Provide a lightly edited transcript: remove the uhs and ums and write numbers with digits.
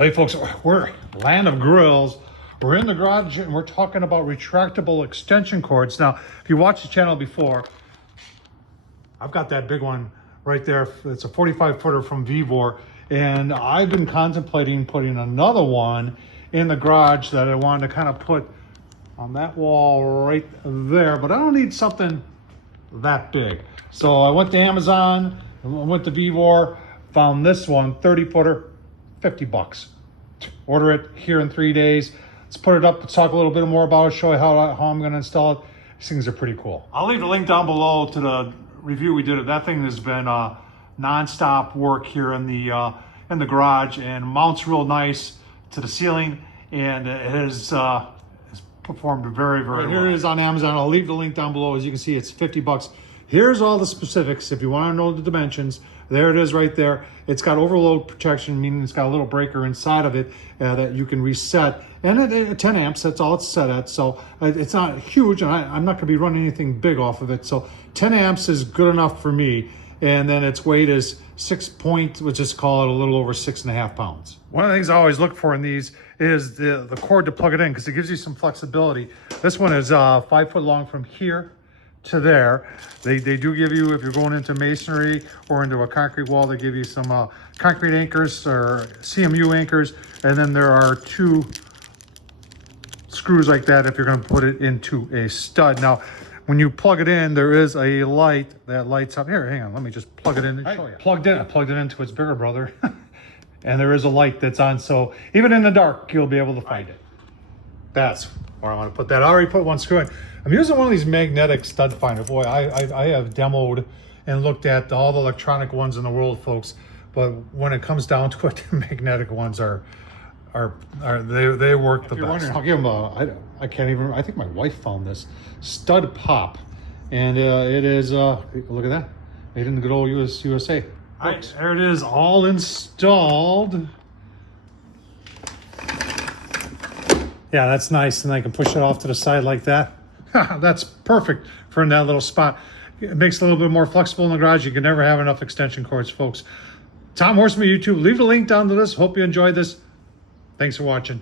Hey folks, we're land of grills. We're in the garage and we're talking about retractable extension cords. Now, if you watched the channel before, I've got that big one right there. It's a 45 footer from VEVOR. And I've been contemplating putting another one in the garage that I wanted to kind of put on that wall right there, but I don't need something that big. So I went to Amazon, I went to VEVOR, found this one, 30 footer, 50 bucks. Order it here in 3 days. Let's put it up, let's talk a little bit more about it, show you how I'm gonna install it. These things are pretty cool. I'll leave the link down below to the review we did. That thing has been non-stop work here in the garage and mounts real nice to the ceiling, and it has performed very, very well. Here it is on Amazon. I'll leave the link down below. As you can see, it's 50 bucks. Here's all the specifics. If you want to know the dimensions, there it is right there. It's got overload protection, meaning it's got a little breaker inside of it that you can reset. And at 10 amps, that's all it's set at. So it's not huge, and I'm not going to be running anything big off of it. So 10 amps is good enough for me. And then its weight is 6 point, let's just call it a little over 6.5 pounds. One of the things I always look for in these is the cord to plug it in, because it gives you some flexibility. This one is 5 foot long from here to there. They do give you, if you're going into masonry or into a concrete wall, they give you some concrete anchors or CMU anchors, and then there are 2 screws like that if you're going to put it into a stud. Now, when you plug it in, there is a light that lights up. Here, hang on, let me just plug it in and show you. I plugged it into its bigger brother, and there is a light that's on, so even in the dark, you'll be able to find it. That's where I want to put that. I already put one screw in. I'm using one of these magnetic stud finder. Boy, I have demoed and looked at all the electronic ones in the world, folks, but when it comes down to it, the magnetic ones they work the best. I'll give them I can't even, I think my wife found this stud pop, and it is look at that, made in the good old USA. All right, there it is, all installed. Yeah, that's nice, and I can push it off to the side like that. That's perfect for in that little spot. It makes it a little bit more flexible in the garage. You can never have enough extension cords, folks. Tom Horsman YouTube. Leave the link down to this. Hope you enjoyed this. Thanks for watching.